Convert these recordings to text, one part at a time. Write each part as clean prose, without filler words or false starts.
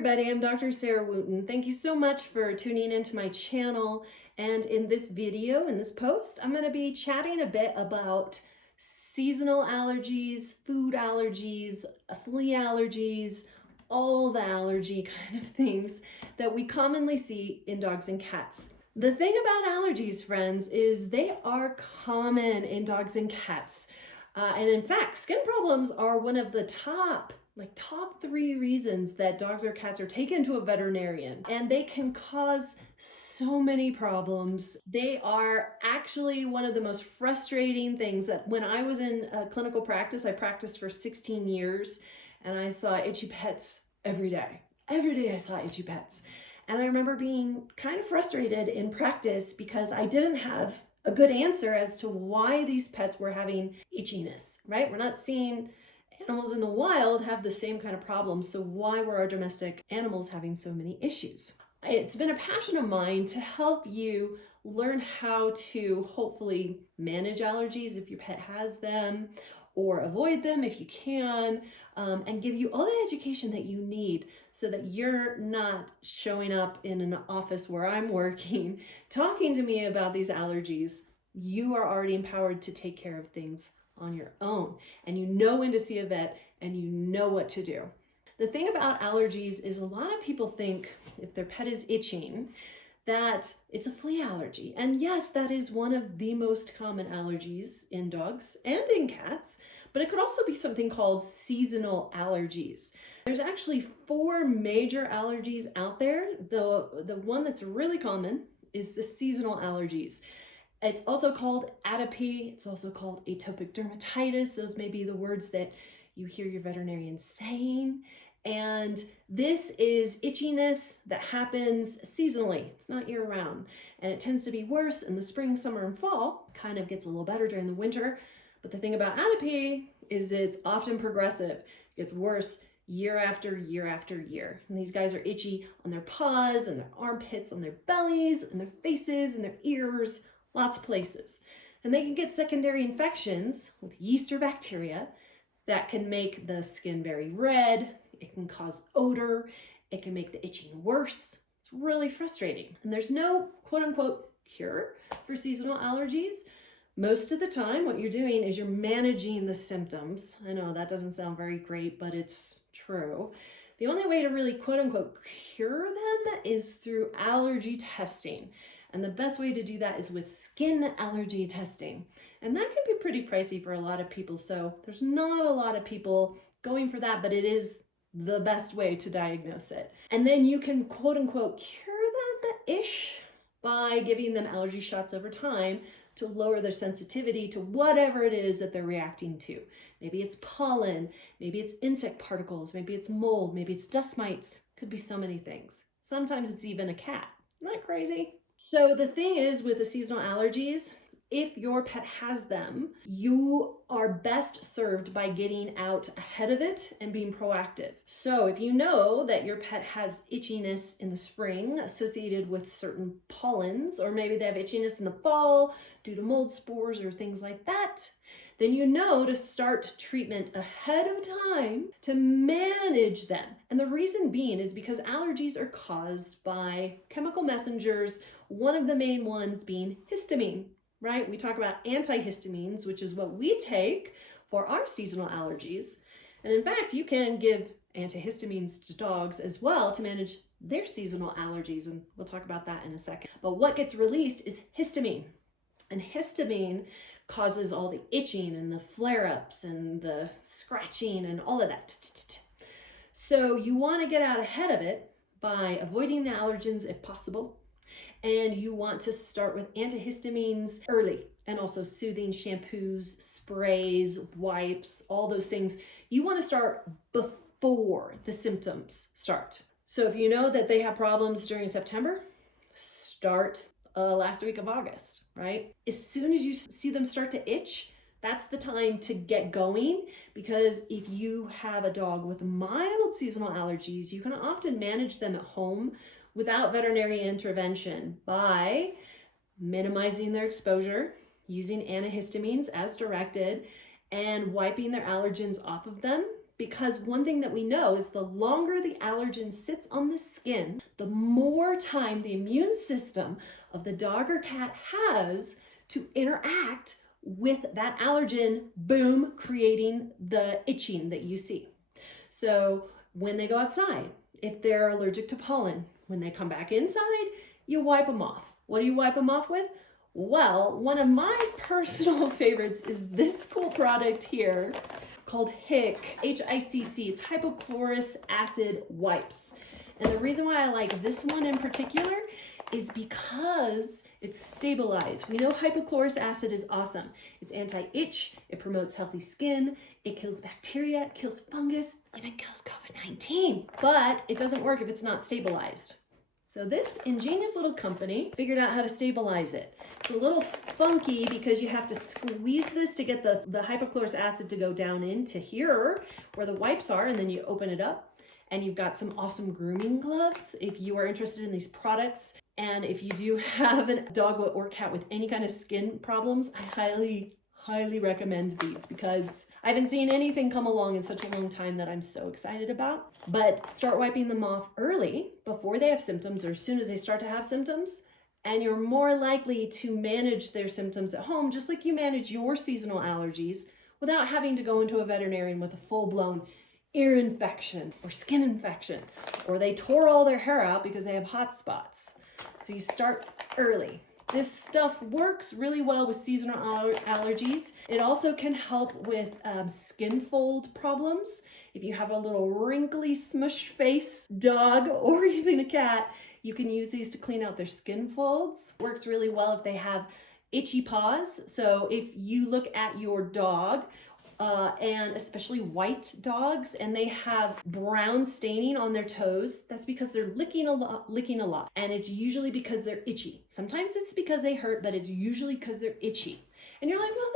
everybody, I'm Dr. Sarah Wooten. Thank you so much for tuning into my channel. And in this video, in this post, I'm going to be chatting a bit about seasonal allergies, food allergies, flea allergies, all the allergy kind of things that we commonly see in dogs and cats. The thing about allergies, friends, is they are common in dogs and cats. And in fact, skin problems are one of the top 3 reasons that dogs or cats are taken to a veterinarian, and they can cause so many problems. They are actually one of the most frustrating things. That when I was in clinical practice, I practiced for 16 years, and I saw itchy pets every day. Every day I saw itchy pets. And I remember being kind of frustrated in practice because I didn't have a good answer as to why these pets were having itchiness, right? We're not seeing animals in the wild have the same kind of problems, so why were our domestic animals having so many issues? It's been a passion of mine to help you learn how to hopefully manage allergies if your pet has them, or avoid them if you can, and give you all the education that you need so that you're not showing up in an office where I'm working, talking to me about these allergies. You are already empowered to take care of things on your own, and you know when to see a vet, and you know what to do. The thing about allergies is a lot of people think if their pet is itching that it's a flea allergy. And yes, that is one of the most common allergies in dogs and in cats, but it could also be something called seasonal allergies. There's actually 4 major allergies out there. The one that's really common is the seasonal allergies. It's also called atopy. It's also called atopic dermatitis. Those may be the words that you hear your veterinarian saying. And this is itchiness that happens seasonally. It's not year round. And it tends to be worse in the spring, summer, and fall. Kind of gets a little better during the winter. But the thing about atopy is it's often progressive. It gets worse year after year after year. And these guys are itchy on their paws and their armpits, on their bellies, and their faces and their ears. Lots of places. And they can get secondary infections with yeast or bacteria that can make the skin very red. It can cause odor. It can make the itching worse. It's really frustrating. And there's no quote unquote cure for seasonal allergies. Most of the time, what you're doing is you're managing the symptoms. I know that doesn't sound very great, but it's true. The only way to really quote unquote cure them is through allergy testing. And the best way to do that is with skin allergy testing. And that can be pretty pricey for a lot of people. So there's not a lot of people going for that, but it is the best way to diagnose it. And then you can quote unquote cure them-ish by giving them allergy shots over time to lower their sensitivity to whatever it is that they're reacting to. Maybe it's pollen, maybe it's insect particles, maybe it's mold, maybe it's dust mites. Could be so many things. Sometimes it's even a cat. Isn't that crazy? So the thing is with the seasonal allergies, if your pet has them, you are best served by getting out ahead of it and being proactive. So if you know that your pet has itchiness in the spring associated with certain pollens, or maybe they have itchiness in the fall due to mold spores or things like that, then you know to start treatment ahead of time to manage them. And the reason being is because allergies are caused by chemical messengers, one of the main ones being histamine, right? We talk about antihistamines, which is what we take for our seasonal allergies. And in fact, you can give antihistamines to dogs as well to manage their seasonal allergies. And we'll talk about that in a second. But what gets released is histamine. And histamine causes all the itching and the flare-ups and the scratching and all of that. So you want to get out ahead of it by avoiding the allergens if possible. And you want to start with antihistamines early, and also soothing shampoos, sprays, wipes, all those things. You want to start before the symptoms start. So if you know that they have problems during September, start last week of August, right? As soon as you see them start to itch, that's the time to get going, because if you have a dog with mild seasonal allergies, you can often manage them at home without veterinary intervention by minimizing their exposure, using antihistamines as directed, and wiping their allergens off of them because one thing that we know is the longer the allergen sits on the skin, the more time the immune system of the dog or cat has to interact with that allergen, boom, creating the itching that you see. So when they go outside, if they're allergic to pollen, when they come back inside, you wipe them off. What do you wipe them off with? Well, one of my personal favorites is this cool product here called HICC, H-I-C-C. It's hypochlorous acid wipes. And the reason why I like this one in particular is because it's stabilized. We know hypochlorous acid is awesome. It's anti-itch, it promotes healthy skin, it kills bacteria, it kills fungus, even kills COVID-19. But it doesn't work if it's not stabilized. So this ingenious little company figured out how to stabilize it. It's a little funky because you have to squeeze this to get the hypochlorous acid to go down into here where the wipes are, and then you open it up and you've got some awesome grooming gloves if you are interested in these products. And if you do have a dog or cat with any kind of skin problems, I highly recommend these because I haven't seen anything come along in such a long time that I'm so excited about. But start wiping them off early before they have symptoms or as soon as they start to have symptoms, and you're more likely to manage their symptoms at home just like you manage your seasonal allergies without having to go into a veterinarian with a full-blown ear infection or skin infection, or they tore all their hair out because they have hot spots. So you start early. This stuff works really well with seasonal allergies. It also can help with skin fold problems. If you have a little wrinkly, smushed face dog or even a cat, you can use these to clean out their skin folds. Works really well if they have itchy paws. So if you look at your dog, and especially white dogs, and they have brown staining on their toes, that's because they're licking a lot. And it's usually because they're itchy. Sometimes it's because they hurt, but it's usually because they're itchy. And you're like, well,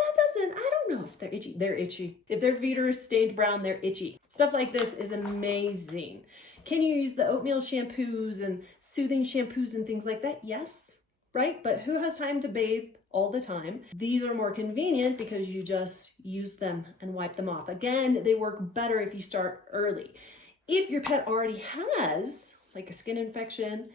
I don't know if they're itchy. They're itchy. If their feet are stained brown, they're itchy. Stuff like this is amazing. Can you use the oatmeal shampoos and soothing shampoos and things like that? Yes, right? But who has time to bathe all the time? These are more convenient because you just use them and wipe them off. Again, they work better if you start early. If your pet already has like a skin infection,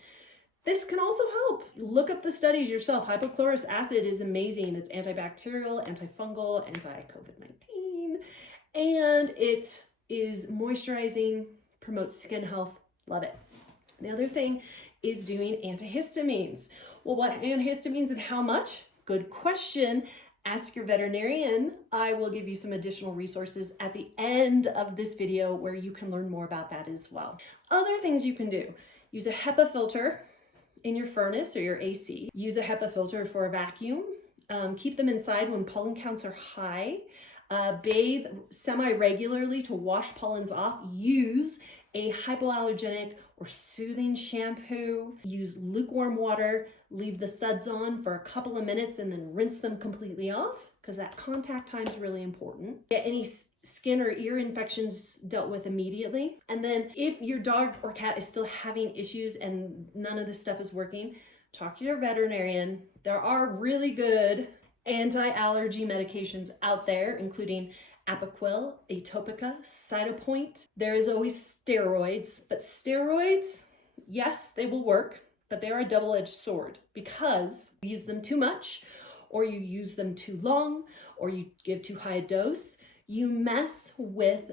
this can also help. Look up the studies yourself. Hypochlorous acid is amazing. It's antibacterial, antifungal, anti-COVID-19, and it is moisturizing, promotes skin health. Love it. The other thing is doing antihistamines. Well, what antihistamines and how much? Good question. Ask your veterinarian. I will give you some additional resources at the end of this video where you can learn more about that as well. Other things you can do. Use a HEPA filter in your furnace or your AC. Use a HEPA filter for a vacuum. Keep them inside when pollen counts are high. Bathe semi-regularly to wash pollens off. Use a hypoallergenic or soothing shampoo. Use lukewarm water. Leave the suds on for a couple of minutes and then rinse them completely off because that contact time is really important. Get any skin or ear infections dealt with immediately. And then if your dog or cat is still having issues and none of this stuff is working, talk to your veterinarian. There are really good anti-allergy medications out there, including Apoquel, Atopica, Cytopoint. There is always steroids, but steroids, yes, they will work, but they are a double-edged sword because you use them too much, or you use them too long, or you give too high a dose. You mess with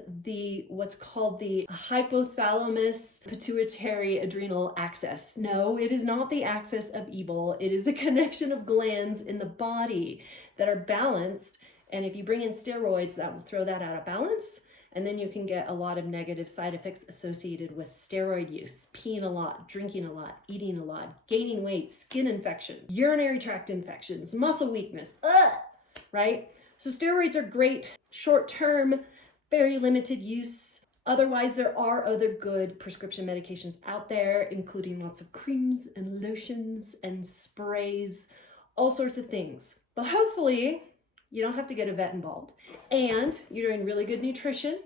what's called the hypothalamus pituitary adrenal axis. No, it is not the axis of evil. It is a connection of glands in the body that are balanced. And if you bring in steroids, that will throw that out of balance. And then you can get a lot of negative side effects associated with steroid use. Peeing a lot, drinking a lot, eating a lot, gaining weight, skin infections, urinary tract infections, muscle weakness, right? So steroids are great, short-term, very limited use. Otherwise, there are other good prescription medications out there, including lots of creams and lotions and sprays, all sorts of things. But hopefully, you don't have to get a vet involved. And you're doing really good nutrition.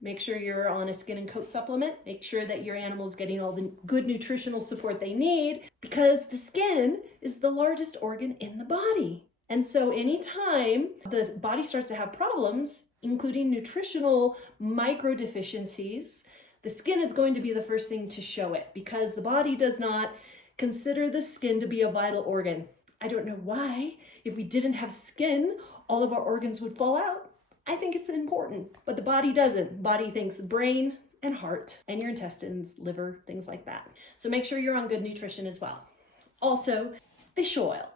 Make sure you're on a skin and coat supplement. Make sure that your animal's getting all the good nutritional support they need because the skin is the largest organ in the body. And so anytime the body starts to have problems, including nutritional micro deficiencies, the skin is going to be the first thing to show it because the body does not consider the skin to be a vital organ. I don't know why. If we didn't have skin, all of our organs would fall out. I think it's important, but the body doesn't. Body thinks brain and heart and your intestines, liver, things like that. So make sure you're on good nutrition as well. Also, fish oil.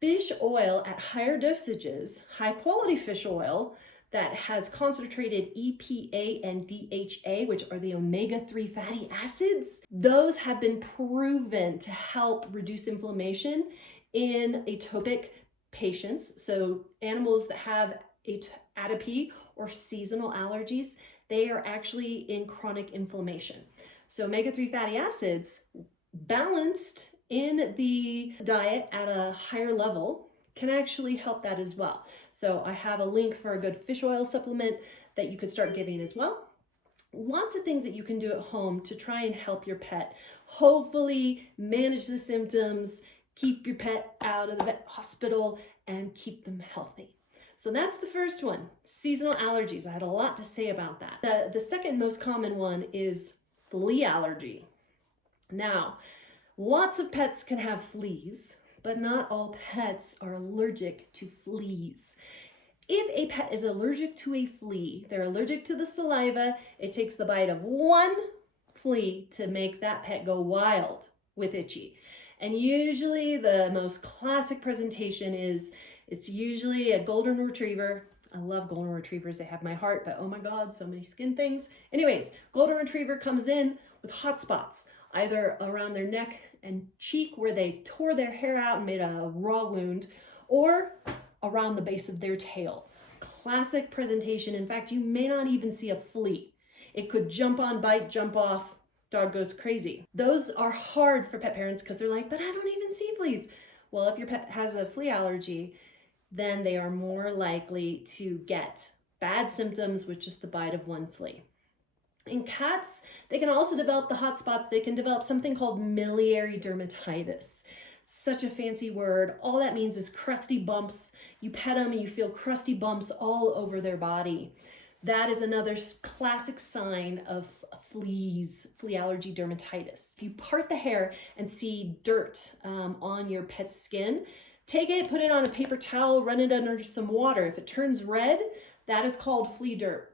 Fish oil at higher dosages, high quality fish oil that has concentrated EPA and DHA, which are the omega-3 fatty acids, those have been proven to help reduce inflammation in atopic patients. So animals that have atopy or seasonal allergies, they are actually in chronic inflammation. So omega-3 fatty acids balanced in the diet at a higher level can actually help that as well. So I have a link for a good fish oil supplement that you could start giving as well. Lots of things that you can do at home to try and help your pet. Hopefully manage the symptoms, keep your pet out of the vet hospital, and keep them healthy. So that's the first one, seasonal allergies. I had a lot to say about that. The second most common one is flea allergy. Now, lots of pets can have fleas, but not all pets are allergic to fleas. If a pet is allergic to a flea, they're allergic to the saliva, it takes the bite of one flea to make that pet go wild with itchy. And usually the most classic presentation is, it's usually a golden retriever. I love golden retrievers, they have my heart, but oh my God, so many skin things. Anyways, golden retriever comes in with hot spots, either around their neck and cheek where they tore their hair out and made a raw wound, or around the base of their tail. Classic presentation. In fact, you may not even see a flea. It could jump on, bite, jump off, dog goes crazy. Those are hard for pet parents because they're like, but I don't even see fleas. Well, if your pet has a flea allergy, then they are more likely to get bad symptoms with just the bite of one flea. In cats, they can also develop the hot spots. They can develop something called miliary dermatitis. Such a fancy word. All that means is crusty bumps. You pet them and you feel crusty bumps all over their body. That is another classic sign of fleas, flea allergy dermatitis. If you part the hair and see dirt on your pet's skin, take it, put it on a paper towel, run it under some water. If it turns red, that is called flea dirt.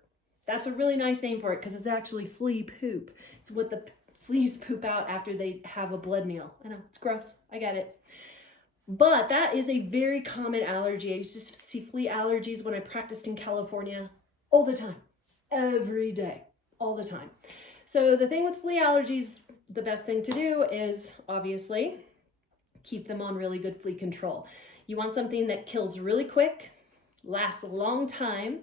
That's a really nice name for it because it's actually flea poop. It's what the fleas poop out after they have a blood meal. I know, it's gross. I get it. But that is a very common allergy. I used to see flea allergies when I practiced in California all the time, every day, all the time. So the thing with flea allergies, the best thing to do is obviously keep them on really good flea control. You want something that kills really quick, lasts a long time,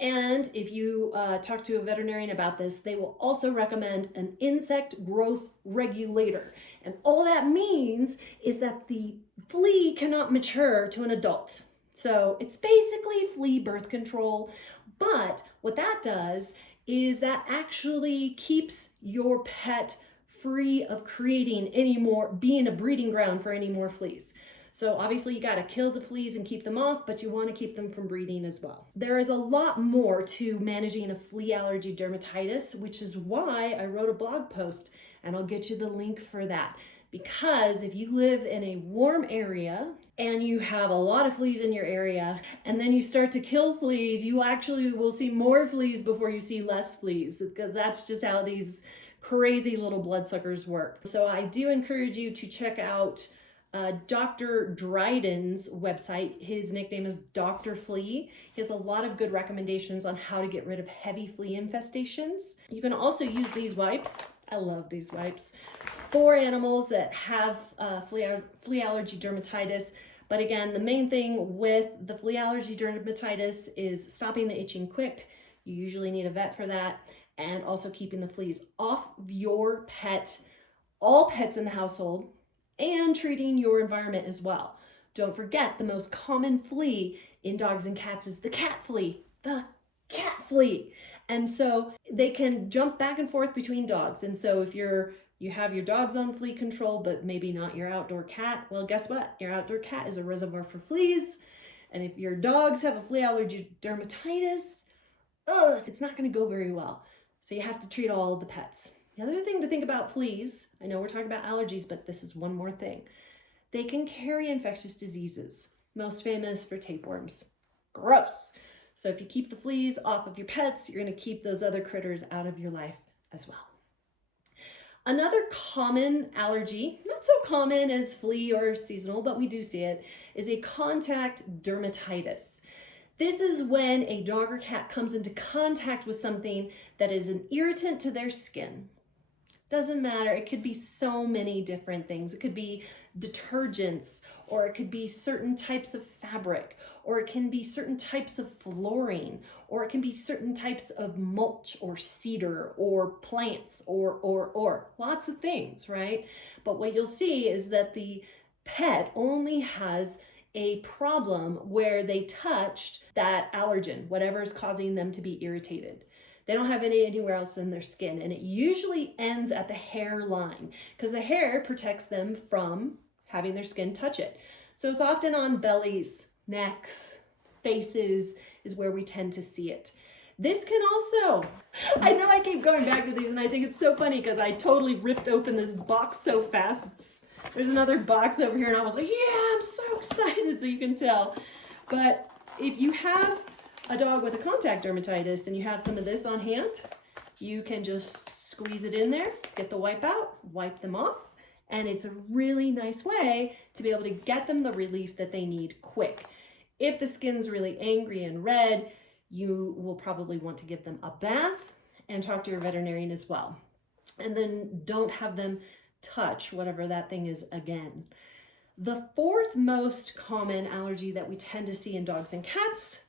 and if you talk to a veterinarian about this, they will also recommend an insect growth regulator. And all that means is that the flea cannot mature to an adult. So it's basically flea birth control, but what that does is that actually keeps your pet free of creating any more, being a breeding ground for any more fleas. So obviously you got to kill the fleas and keep them off, but you want to keep them from breeding as well. There is a lot more to managing a flea allergy dermatitis, which is why I wrote a blog post, and I'll get you the link for that. Because if you live in a warm area and you have a lot of fleas in your area, and then you start to kill fleas, you actually will see more fleas before you see less fleas, because that's just how these crazy little bloodsuckers work. So I do encourage you to check out Dr. Dryden's website. His nickname is Dr. Flea. He has a lot of good recommendations on how to get rid of heavy flea infestations. You can also use these wipes. I love these wipes for animals that have flea allergy dermatitis. But again, the main thing with the flea allergy dermatitis is stopping the itching quick. You usually need a vet for that, and also keeping the fleas off your pet, all pets in the household, and treating your environment as well. Don't forget, the most common flea in dogs and cats is the cat flea. The cat flea. And so they can jump back and forth between dogs. And so if you have your dogs on flea control, but maybe not your outdoor cat, well, guess what? Your outdoor cat is a reservoir for fleas. And if your dogs have a flea allergy dermatitis, it's not going to go very well. So you have to treat all of the pets. The other thing to think about fleas, I know we're talking about allergies, but this is one more thing. They can carry infectious diseases, most famous for tapeworms. Gross. So if you keep the fleas off of your pets, you're going to keep those other critters out of your life as well. Another common allergy, not so common as flea or seasonal, but we do see it, is a contact dermatitis. This is when a dog or cat comes into contact with something that is an irritant to their skin. Doesn't matter, it could be so many different things. It could be detergents, or it could be certain types of fabric, or it can be certain types of flooring, or it can be certain types of mulch or cedar or plants or lots of things, right? But what you'll see is that the pet only has a problem where they touched that allergen, whatever is causing them to be irritated. They don't have any anywhere else in their skin, and it usually ends at the hairline because the hair protects them from having their skin touch it. So it's often on bellies, necks, faces is where we tend to see it. This can also, I know I keep going back to these and I think it's so funny because I totally ripped open this box so fast. There's another box over here and I was like, yeah, I'm so excited, so you can tell. But if you have a dog with a contact dermatitis and you have some of this on hand, you can just squeeze it in there, get the wipe out, wipe them off, and it's a really nice way to be able to get them the relief that they need quick. If the skin's really angry and red, you will probably want to give them a bath and talk to your veterinarian as well. And then don't have them touch whatever that thing is again. The fourth most common allergy that we tend to see in dogs and cats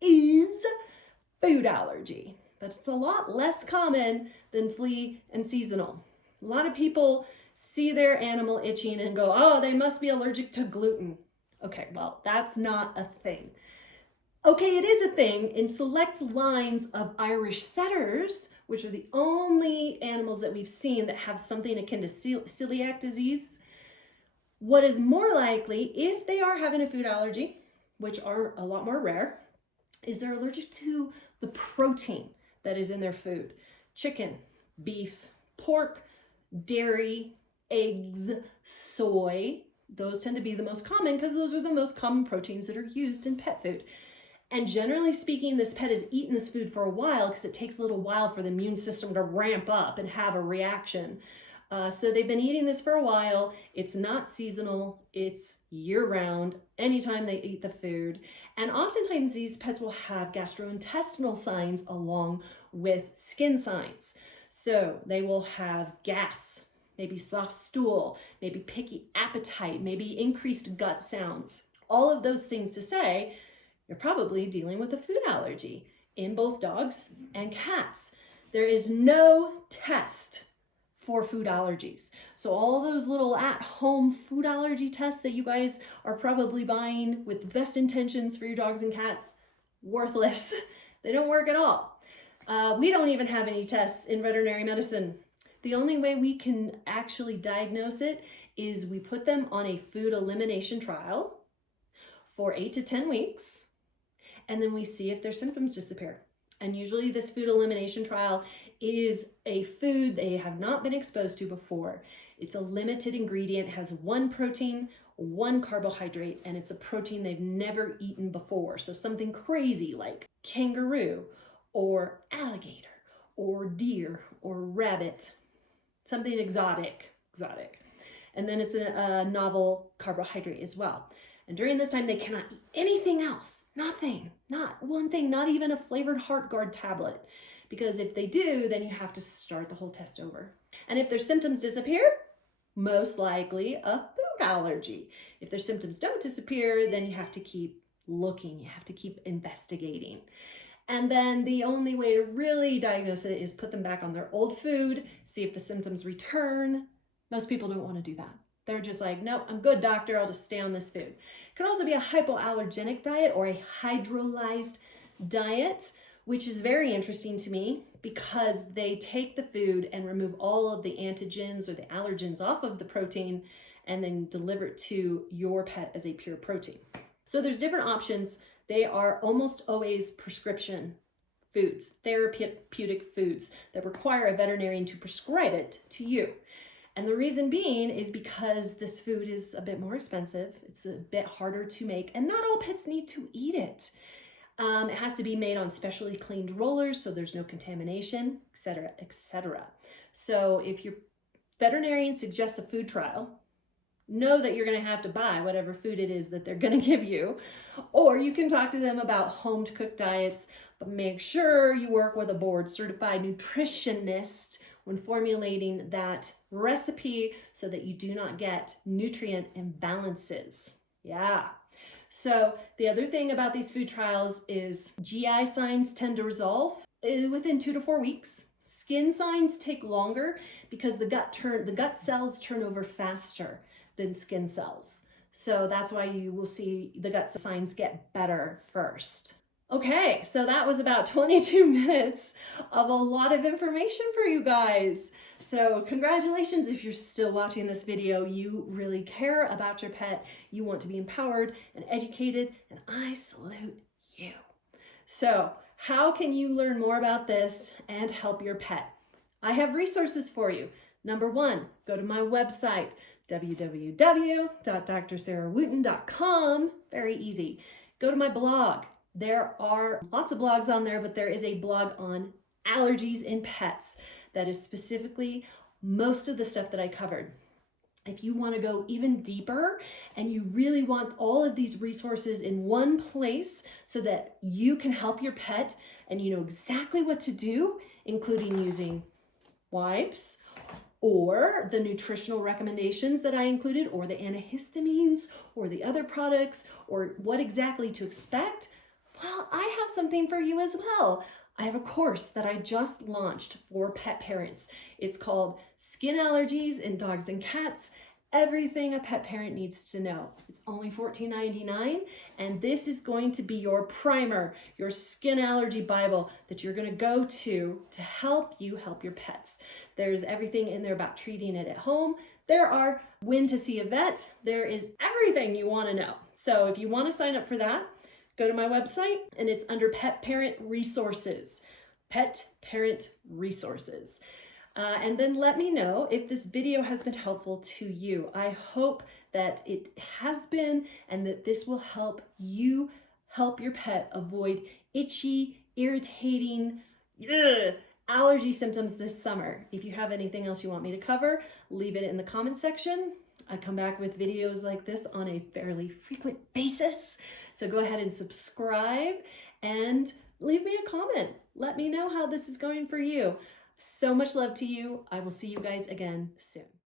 is food allergy, but it's a lot less common than flea and seasonal. A lot of people see their animal itching and go, oh, they must be allergic to gluten. Okay, well, that's not a thing. Okay, it is a thing in select lines of Irish setters, which are the only animals that we've seen that have something akin to celiac disease. What is more likely, if they are having a food allergy, which are a lot more rare, is they're allergic to the protein that is in their food. Chicken, beef, pork, dairy, eggs, soy. Those tend to be the most common because those are the most common proteins that are used in pet food. And generally speaking, this pet has eaten this food for a while because it takes a little while for the immune system to ramp up and have a reaction. So they've been eating this for a while. It's not seasonal, it's year-round, anytime they eat the food. And oftentimes these pets will have gastrointestinal signs along with skin signs. So they will have gas, maybe soft stool, maybe picky appetite, maybe increased gut sounds. All of those things to say, you're probably dealing with a food allergy in both dogs and cats. There is no test for food allergies. So all those little at-home food allergy tests that you guys are probably buying with the best intentions for your dogs and cats, worthless. They don't work at all. We don't even have any tests in veterinary medicine. The only way we can actually diagnose it is we put them on a food elimination trial for 8 to 10 weeks, and then we see if their symptoms disappear. And usually this food elimination trial is a food they have not been exposed to before. It's a limited ingredient, has one protein, one carbohydrate, and it's a protein they've never eaten before. So something crazy like kangaroo or alligator or deer or rabbit, something exotic. And then it's a novel carbohydrate as well. And during this time, they cannot eat anything else. Nothing, not one thing, not even a flavored Heartgard tablet. Because if they do, then you have to start the whole test over. And if their symptoms disappear, most likely a food allergy. If their symptoms don't disappear, then you have to keep looking, you have to keep investigating. And then the only way to really diagnose it is put them back on their old food, see if the symptoms return. Most people don't want to do that. They're just like, nope, I'm good, doctor. I'll just stay on this food. It could also be a hypoallergenic diet or a hydrolyzed diet, which is very interesting to me because they take the food and remove all of the antigens or the allergens off of the protein and then deliver it to your pet as a pure protein. So there's different options. They are almost always prescription foods, therapeutic foods that require a veterinarian to prescribe it to you. And the reason being is because this food is a bit more expensive, it's a bit harder to make, and not all pets need to eat it. It has to be made on specially cleaned rollers so there's no contamination, etc., etc. So if your veterinarian suggests a food trial, know that you're going to have to buy whatever food it is that they're going to give you, or you can talk to them about home cooked diets, but make sure you work with a board certified nutritionist when formulating that recipe so that you do not get nutrient imbalances. Yeah. So the other thing about these food trials is GI signs tend to resolve within 2 to 4 weeks. Skin signs take longer because the gut cells turn over faster than skin cells. So that's why you will see the gut signs get better first. Okay, so that was about 22 minutes of a lot of information for you guys. So congratulations if you're still watching this video. You really care about your pet. You want to be empowered and educated, and I salute you. So how can you learn more about this and help your pet? I have resources for you. Number one, go to my website, www.drsarahwooten.com. Very easy. Go to my blog. There are lots of blogs on there, but there is a blog on allergies in pets that is specifically most of the stuff that I covered. If you want to go even deeper and you really want all of these resources in one place so that you can help your pet and you know exactly what to do, including using wipes or the nutritional recommendations that I included, or the antihistamines or the other products, or what exactly to expect, well, I have something for you as well. I have a course that I just launched for pet parents. It's called Skin Allergies in Dogs and Cats, Everything a Pet Parent Needs to Know. It's only $14.99, and this is going to be your primer, your skin allergy Bible that you're going to go to help you help your pets. There's everything in there about treating it at home. There are when to see a vet. There is everything you want to know. So if you want to sign up for that, go to my website, and it's under Pet Parent Resources. Pet Parent Resources. And then let me know if this video has been helpful to you. I hope that it has been, and that this will help you help your pet avoid itchy, irritating, allergy symptoms this summer. If you have anything else you want me to cover, leave it in the comment section. I come back with videos like this on a fairly frequent basis. So go ahead and subscribe and leave me a comment. Let me know how this is going for you. So much love to you. I will see you guys again soon.